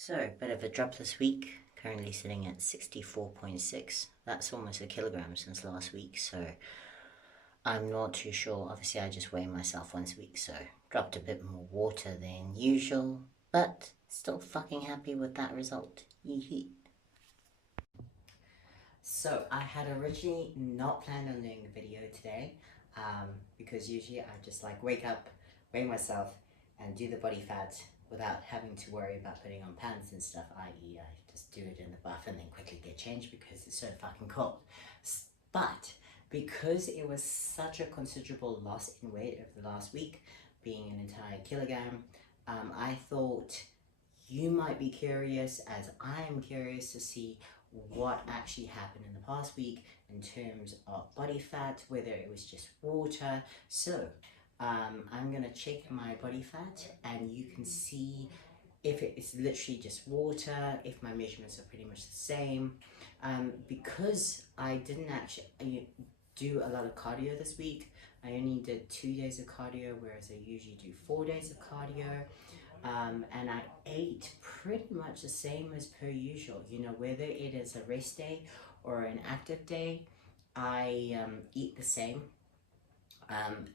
So, bit of a drop this week, currently sitting at 64.6. That's almost a kilogram since last week, so I'm not too sure. Obviously, I just weigh myself once a week, so dropped a bit more water than usual, but still fucking happy with that result. Yee. So, I had originally not planned on doing a video today, because usually I just like wake up, weigh myself, and do the body fat without having to worry about putting on pants and stuff, i.e. I just do it in the bath and then quickly get changed because it's so fucking cold. But because it was such a considerable loss in weight over the last week, being an entire kilogram, I thought you might be curious, as I am curious, to see what actually happened in the past week in terms of body fat, whether it was just water. So I'm gonna check my body fat and you can see if it's literally just water, if my measurements are pretty much the same. Because I didn't actually do a lot of cardio this week, I only did 2 days of cardio, whereas I usually do 4 days of cardio. And I ate pretty much the same as per usual. You know, whether it is a rest day or an active day, I eat the same.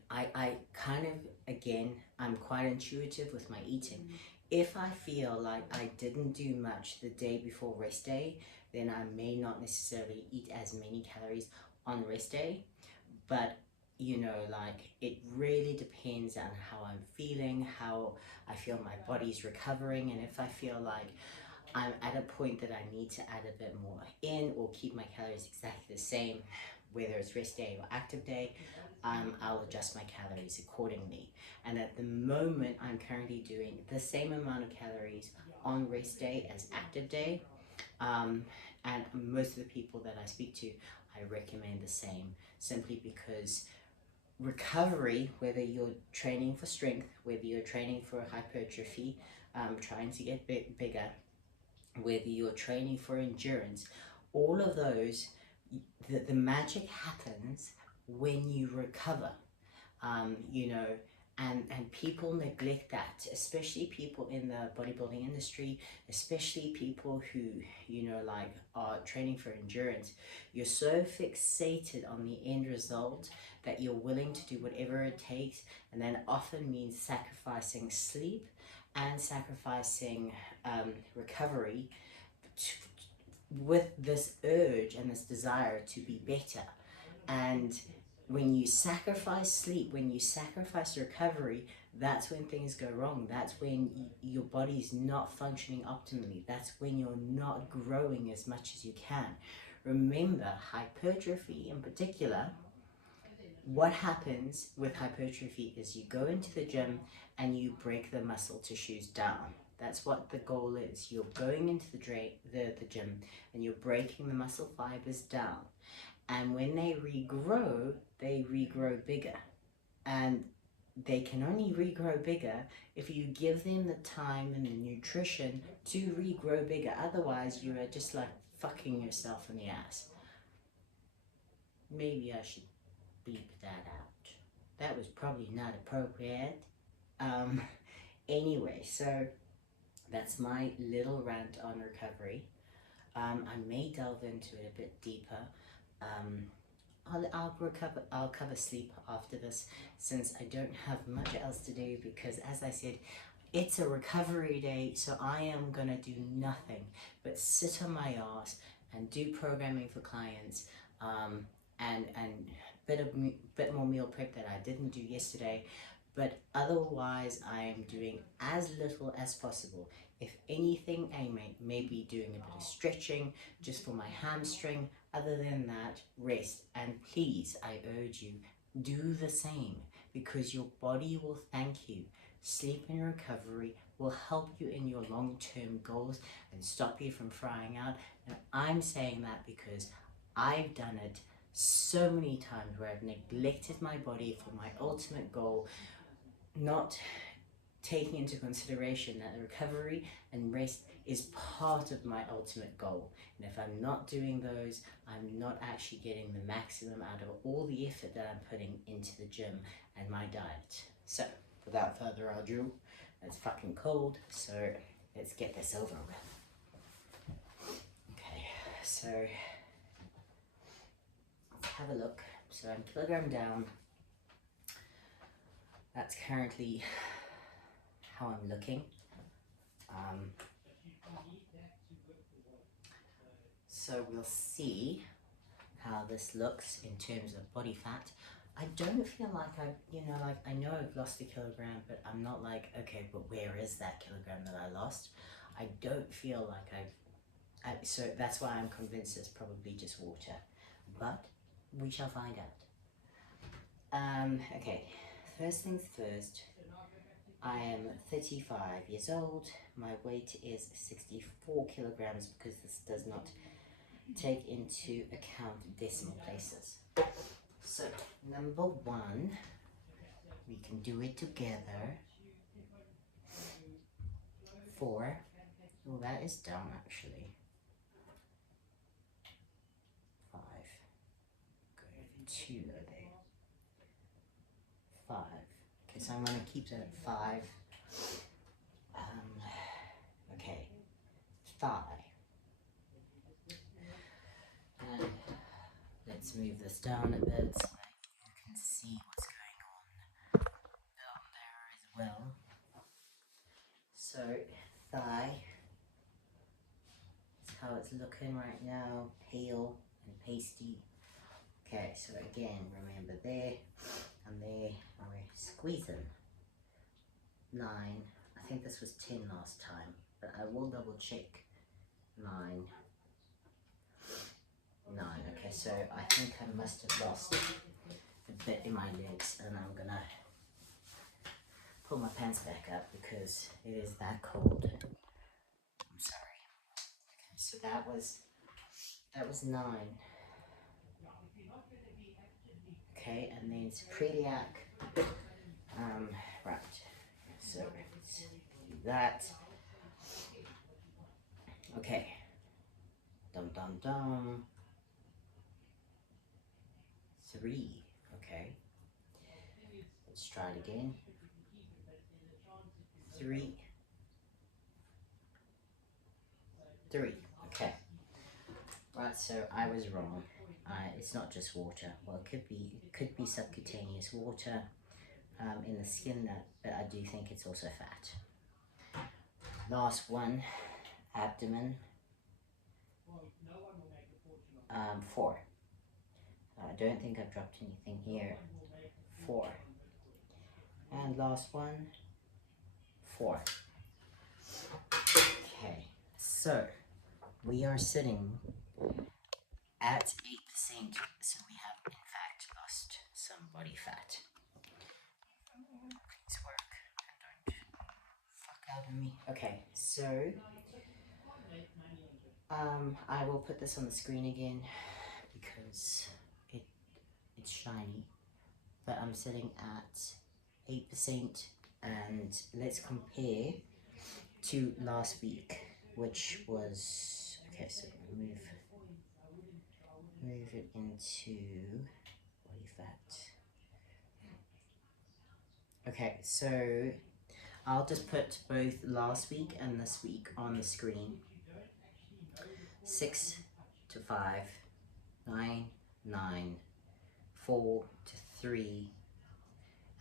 I kind of, again, I'm quite intuitive with my eating. If I feel like I didn't do much the day before rest day, then I may not necessarily eat as many calories on rest day. But you know, like, it really depends on how I'm feeling, how I feel my body's recovering, and if I feel like I'm at a point that I need to add a bit more in or keep my calories exactly the same, whether it's rest day or active day, I'll adjust my calories accordingly. And at the moment, I'm currently doing the same amount of calories on rest day as active day. And most of the people that I speak to, I recommend the same, simply because recovery, whether you're training for strength, whether you're training for hypertrophy, trying to get bigger, whether you're training for endurance, all of those, the magic happens when you recover. You know, and people neglect that, especially people in the bodybuilding industry, especially people who, you know, like, are training for endurance. You're so fixated on the end result that you're willing to do whatever it takes, and that often means sacrificing sleep and sacrificing recovery with this urge and this desire to be better. And when you sacrifice sleep, when you sacrifice recovery, that's when things go wrong. That's when your body's not functioning optimally. That's when you're not growing as much as you can. Remember, hypertrophy in particular, what happens with hypertrophy is you go into the gym and you break the muscle tissues down. That's what the goal is. You're going into the gym and you're breaking the muscle fibers down. And when they regrow bigger. And they can only regrow bigger if you give them the time and the nutrition to regrow bigger. Otherwise, you are just like fucking yourself in the ass. Maybe I should bleep that out. That was probably not appropriate. Anyway, so that's my little rant on recovery. I may delve into it a bit deeper. I'll cover sleep after this, since I don't have much else to do, because, as I said, it's a recovery day, so I am gonna do nothing but sit on my ass and do programming for clients, and bit more meal prep that I didn't do yesterday. But otherwise, I am doing as little as possible. If anything, I may be doing a bit of stretching just for my hamstring. Other than that, rest. And please, I urge you, do the same, because your body will thank you. Sleep and recovery will help you in your long-term goals and stop you from frying out. And I'm saying that because I've done it so many times, where I've neglected my body for my ultimate goal, not taking into consideration that recovery and rest is part of my ultimate goal. And if I'm not doing those, I'm not actually getting the maximum out of all the effort that I'm putting into the gym and my diet. So, without further ado, it's fucking cold, so let's get this over with. Okay, so let's have a look. So I'm kilogram down. That's currently how I'm looking. So we'll see how this looks in terms of body fat. I don't feel like I know I've lost a kilogram, but I'm not like, okay, but where is that kilogram that I lost? I don't feel like so that's why I'm convinced it's probably just water, but we shall find out. Okay, first things first, I am 35 years old. My weight is 64 kilograms because this does not take into account decimal places. So, number one, we can do it together. 4. Well, that is down actually. 5. Go 2 there. 5. Okay, so I'm going to keep that at 5. Okay, thigh. And let's move this down a bit so that you can see what's going on down there as well. So, thigh. That's how it's looking right now, pale and pasty. Okay, so again, remember there and there, and we're squeezing. 9. I think this was 10 last time, but I will double check. 9. 9. Okay, so I think I must have lost a bit in my legs, and I'm gonna pull my pants back up because it is that cold. I'm sorry. Okay, so that was 9. Okay, and then it's celiac. Right. So let's do that. Okay. Dum dum dum. 3. Okay. Let's try it again. 3. 3. Okay. Right, so I was wrong. It's not just water. Well, it could be subcutaneous water in the skin, but I do think it's also fat. Last one, abdomen. 4. I don't think I've dropped anything here. 4. And last one, 4. Okay, so we are sitting at 8%, so we have in fact lost some body fat. Please work and don't fuck out of me. Okay, so I will put this on the screen again because it's shiny, but I'm sitting at 8%, and let's compare to last week, which was, okay, so move it into body fat. Okay, so I'll just put both last week and this week on the screen. 6 to 5, 9, 9, 4 to 3,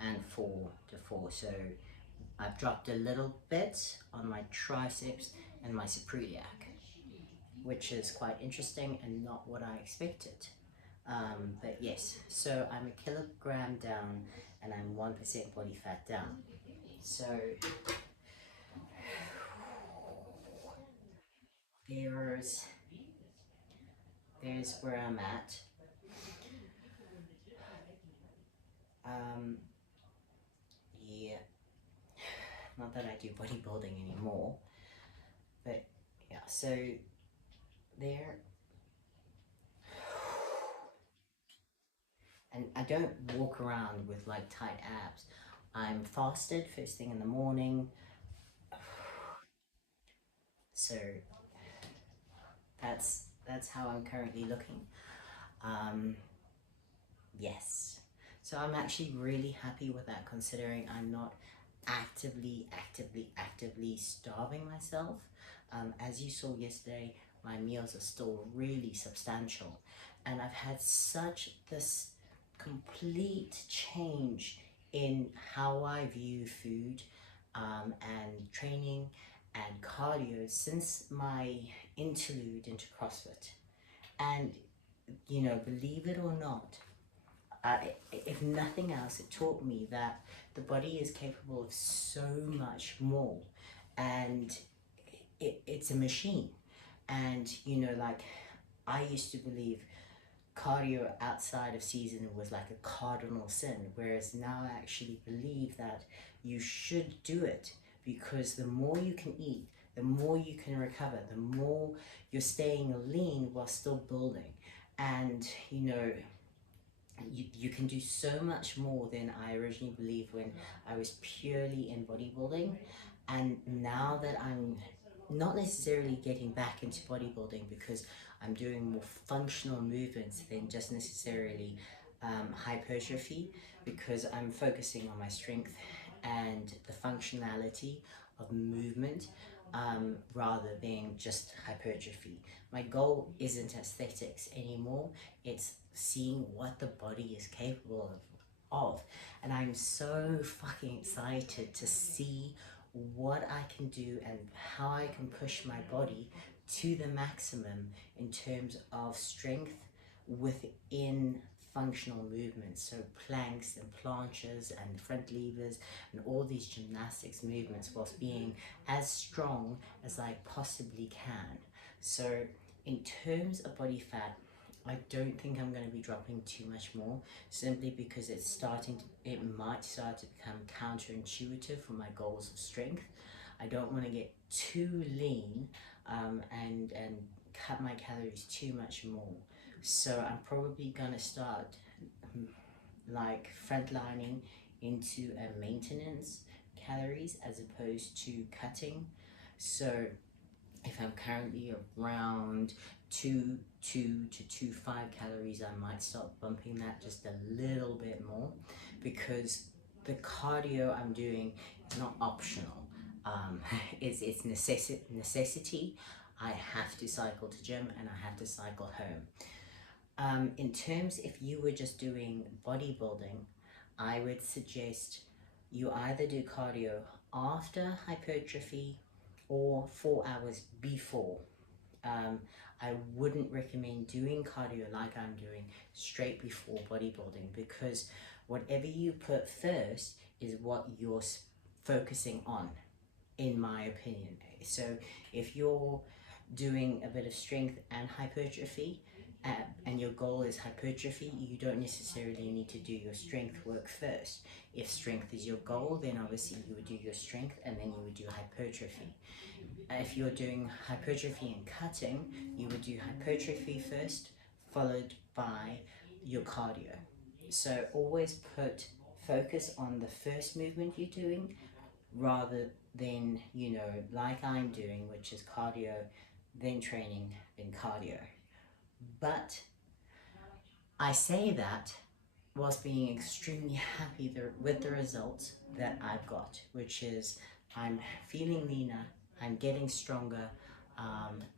and 4 to 4. So I've dropped a little bit on my triceps and my celiac, which is quite interesting and not what I expected. But yes, so I'm a kilogram down and I'm 1% body fat down. So there's where I'm at. Yeah, not that I do bodybuilding anymore, but yeah, so there. And I don't walk around with like tight abs. I'm fasted first thing in the morning. So that's how I'm currently looking. Yes. So I'm actually really happy with that, considering I'm not actively starving myself. As you saw yesterday, my meals are still really substantial, and I've had such this complete change in how I view food and training and cardio since my interlude into CrossFit. And you know, believe it or not, if nothing else, it taught me that the body is capable of so much more, and it's a machine. And you know, like, I used to believe cardio outside of season was like a cardinal sin, whereas now I actually believe that you should do it, because the more you can eat, the more you can recover, the more you're staying lean while still building. And you know, you can do so much more than I originally believed when I was purely in bodybuilding. And now that I'm not necessarily getting back into bodybuilding, because I'm doing more functional movements than just necessarily hypertrophy, because I'm focusing on my strength and the functionality of movement, rather than just hypertrophy. My goal isn't aesthetics anymore, it's seeing what the body is capable of. And I'm so fucking excited to see what I can do and how I can push my body to the maximum in terms of strength within functional movements, so planks and planches and front levers and all these gymnastics movements, whilst being as strong as I possibly can. So in terms of body fat, I don't think I'm going to be dropping too much more, simply because it might start to become counterintuitive for my goals of strength. I don't want to get too lean and cut my calories too much more. So I'm probably gonna start like frontlining into a maintenance calories as opposed to cutting. So if I'm currently around 2 to 2.5 calories, I might start bumping that just a little bit more, because the cardio I'm doing is not optional. It's necessity. I have to cycle to gym and I have to cycle home. In terms, if you were just doing bodybuilding, I would suggest you either do cardio after hypertrophy or 4 hours before. I wouldn't recommend doing cardio like I'm doing straight before bodybuilding, because whatever you put first is what you're focusing on, in my opinion. So if you're doing a bit of strength and hypertrophy, and your goal is hypertrophy, you don't necessarily need to do your strength work first. If strength is your goal, then obviously you would do your strength and then you would do hypertrophy. If you're doing hypertrophy and cutting, you would do hypertrophy first, followed by your cardio. So always focus on the first movement you're doing, rather than, you know, like I'm doing, which is cardio, then training, then cardio. But I say that whilst being extremely happy with the results that I've got, which is I'm feeling leaner, I'm getting stronger,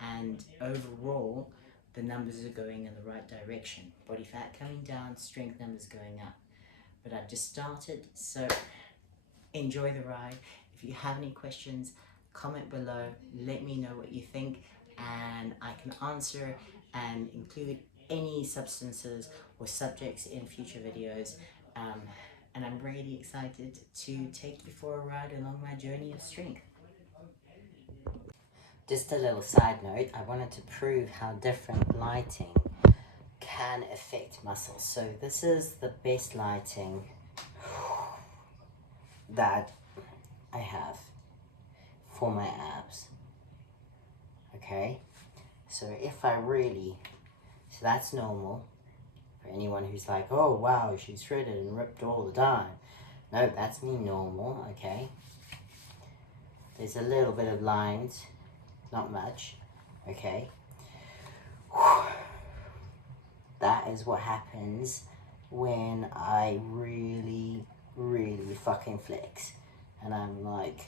and overall the numbers are going in the right direction. Body fat coming down, strength numbers going up. But I've just started, so enjoy the ride. If you have any questions, comment below, let me know what you think, and I can answer and include any substances or subjects in future videos. And I'm really excited to take you for a ride along my journey of strength. Just a little side note, I wanted to prove how different lighting can affect muscles. So this is the best lighting that I have for my abs. Okay, so if I really, so that's normal for anyone who's like, oh wow, she's shredded and ripped all the time. No, that's me normal. Okay, there's a little bit of lines, not much. Okay, that is what happens when I really fucking flex. and I'm like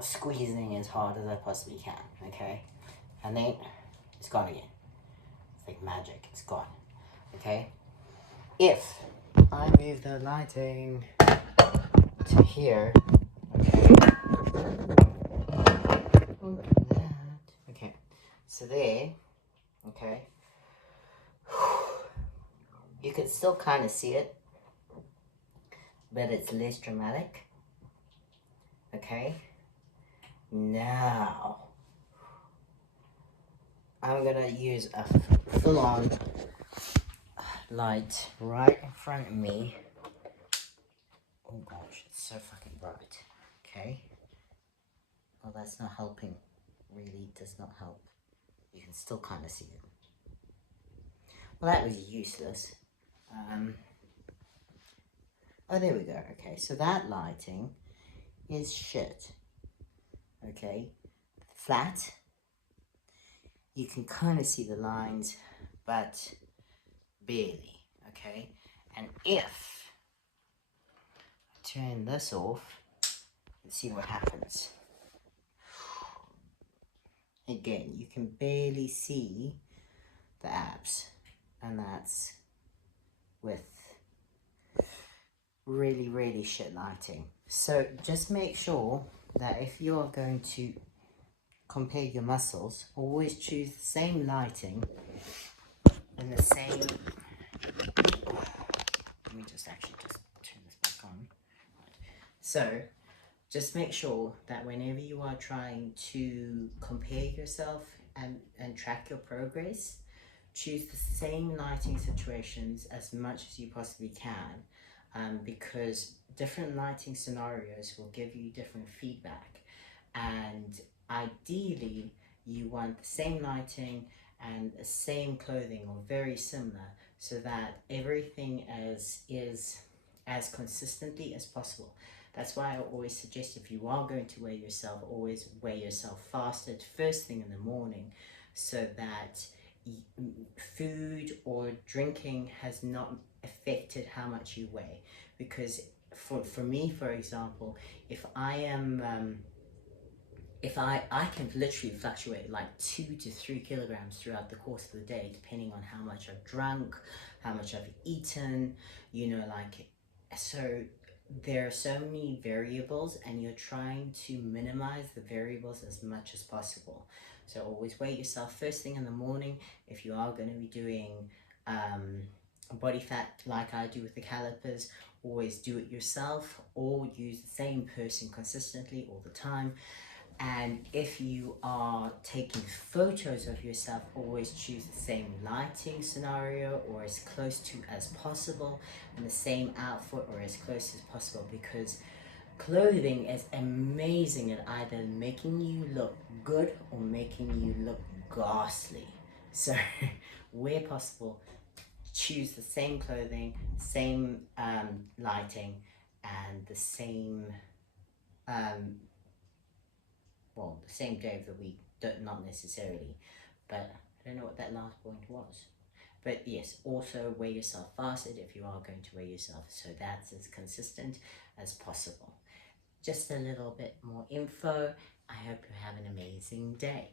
squeezing as hard as I possibly can, okay? And then it's gone again. It's like magic, it's gone, okay? If I move the lighting to here, okay? Look at that. Okay, so there, okay? You can still kind of see it, but it's less dramatic, okay? Now, I'm gonna use a full-on light right in front of me. Oh gosh, it's so fucking bright, okay? Well, that's not helping, really does not help. You can still kind of see it. Well, that was useless. Oh, there we go, okay, so that lighting is shit, okay? Flat. You can kind of see the lines, but barely, okay? And if I turn this off, let's see what happens. Again, you can barely see the abs, and that's with really, really shit lighting. So just make sure that if you're going to compare your muscles, always choose the same lighting and the same. Let me just actually just turn this back on. Right. So just make sure that whenever you are trying to compare yourself and track your progress, choose the same lighting situations as much as you possibly can, because different lighting scenarios will give you different feedback, and ideally you want the same lighting and the same clothing or very similar, so that everything is as consistently as possible. That's why I always suggest, if you are going to weigh yourself, always weigh yourself fasted first thing in the morning, so that food or drinking has not affected how much you weigh. Because for me, for example, if I am if I can literally fluctuate like 2 to 3 kilograms throughout the course of the day, depending on how much I've drunk, how much I've eaten, you know, like, so there are so many variables, and you're trying to minimize the variables as much as possible. So always weigh yourself first thing in the morning. If you are going to be doing body fat like I do with the calipers, always do it yourself, or use the same person consistently all the time. And if you are taking photos of yourself, always choose the same lighting scenario or as close to as possible, and the same outfit or as close as possible, because clothing is amazing at either making you look good or making you look ghastly. So where possible, choose the same clothing, same lighting, and the same well, the same day of the week, not necessarily, but I don't know what that last point was. But yes, also weigh yourself fasted if you are going to weigh yourself, so that's as consistent as possible. Just a little bit more info. I hope you have an amazing day.